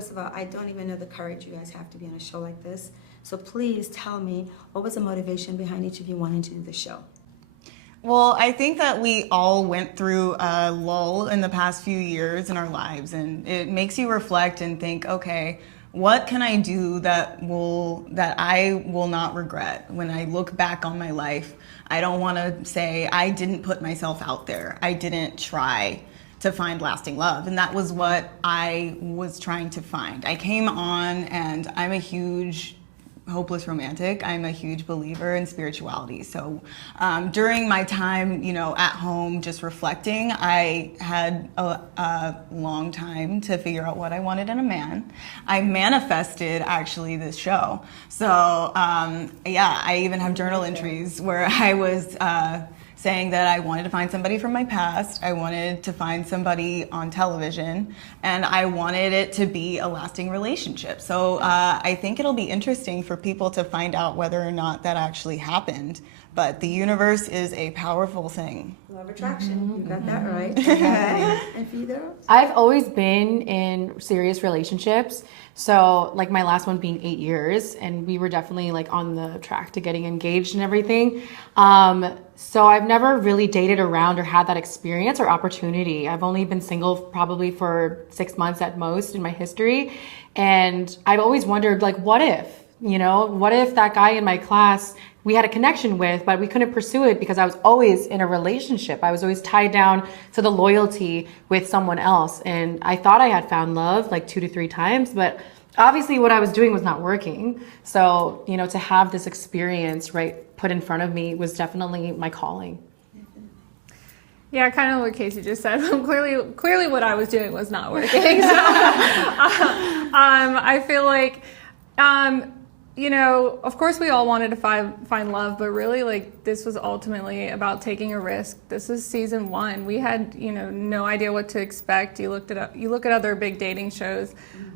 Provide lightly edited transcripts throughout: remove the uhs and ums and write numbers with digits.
first of all, I don't even know the courage you guys have to be on a show like this. So please tell me, what was the motivation behind each of you wanting to do the show? Well, I think that we all went through a lull in the past few years in our lives, and it makes you reflect and think, okay, what can I do that I will not regret when I look back on my life? I don't want to say I didn't put myself out there. I didn't try to find lasting love, and that was what I was trying to find. I came on, and I'm a huge hopeless romantic. I'm a huge believer in spirituality. So during my time, at home, just reflecting, I had a long time to figure out what I wanted in a man. I manifested actually this show. So I even have journal entries where I was saying that I wanted to find somebody from my past, I wanted to find somebody on television, and I wanted it to be a lasting relationship. So I think it'll be interesting for people to find out whether or not that actually happened. But the universe is a powerful thing. Law of attraction, you got that right. And for you, though? I've always been in serious relationships. So like my last one being 8 years, and we were definitely like on the track to getting engaged and everything. So I've never really dated around or had that experience or opportunity. I've only been single probably for 6 months at most in my history. And I've always wondered, like, what if, what if that guy in my class we had a connection with, but we couldn't pursue it because I was always in a relationship. I was always tied down to the loyalty with someone else. And I thought I had found love like 2 to 3 times, but obviously what I was doing was not working. So, to have this experience put in front of me was definitely my calling. Yeah, kind of what Kasey just said. Clearly what I was doing was not working. So, I feel like, of course we all wanted to find love, but really like this was ultimately about taking a risk. This is season 1. We had, no idea what to expect. You look at other big dating shows,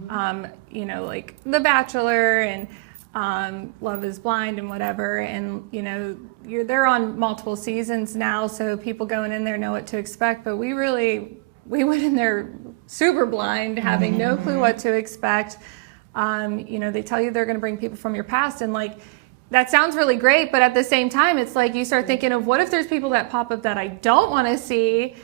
like The Bachelor and Love is Blind and whatever. And, they're on multiple seasons now, so people going in there know what to expect. But we went in there super blind, having no clue what to expect. They tell you they're going to bring people from your past, and like that sounds really great, but at the same time it's like you start thinking of what if there's people that pop up that I don't want to see.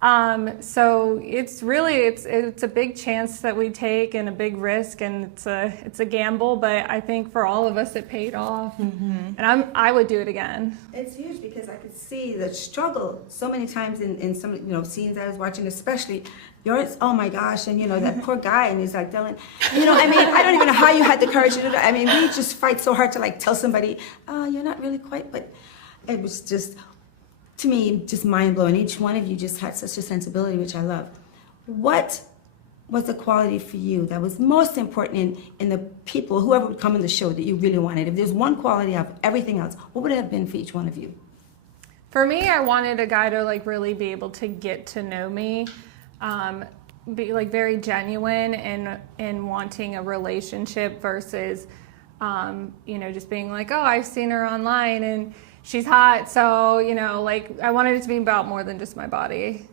So it's really it's a big chance that we take and a big risk, and it's a gamble, but I think for all of us it paid off. And I would do it again. It's huge because I could see the struggle so many times in some scenes I was watching, especially yours. Oh my gosh, and that poor guy, and he's like telling, I don't even know how you had the courage to do that. I mean, we just fight so hard to like tell somebody, oh, you're not really quite, but it was just, to me, just mind-blowing. Each one of you just had such a sensibility, which I love. What was the quality for you that was most important in the people, whoever would come on the show, that you really wanted? If there's one quality of everything else, what would it have been for each one of you? For me, I wanted a guy to like really be able to get to know me, be like very genuine and wanting a relationship versus, just being like, oh, I've seen her online and she's hot, so, I wanted it to be about more than just my body.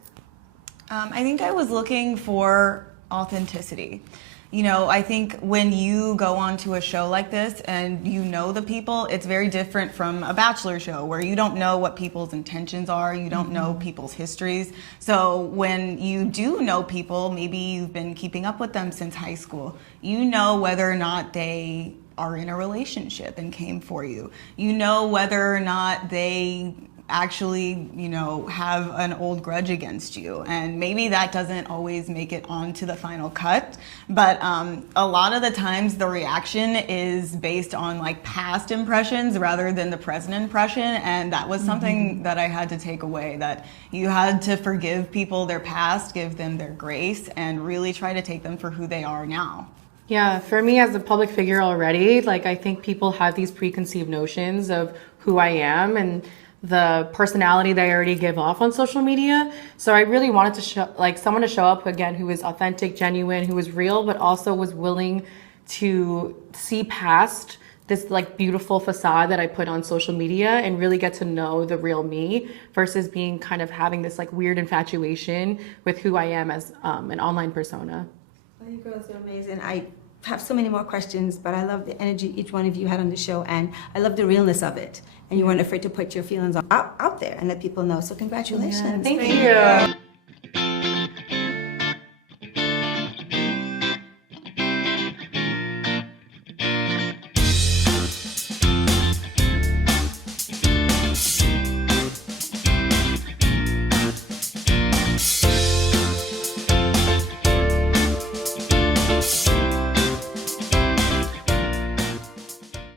I think I was looking for authenticity. I think when you go onto a show like this and the people, it's very different from a Bachelor show where you don't know what people's intentions are, you don't know people's histories. So when you do know people, maybe you've been keeping up with them since high school, whether or not they are in a relationship and came for you. Whether or not they actually, have an old grudge against you. And maybe that doesn't always make it onto the final cut. But a lot of the times the reaction is based on like past impressions rather than the present impression. And that was something that I had to take away, that you had to forgive people their past, give them their grace, and really try to take them for who they are now. Yeah, for me as a public figure already, like I think people have these preconceived notions of who I am and the personality that I already give off on social media. So I really wanted to show, like, someone to show up again who is authentic, genuine, who was real, but also was willing to see past this like beautiful facade that I put on social media and really get to know the real me versus being kind of having this like weird infatuation with who I am as an online persona. Well, you girls are amazing. I have so many more questions, but I love the energy each one of you had on the show, and I love the realness of it. And you weren't afraid to put your feelings out there and let people know. So congratulations. Thank you.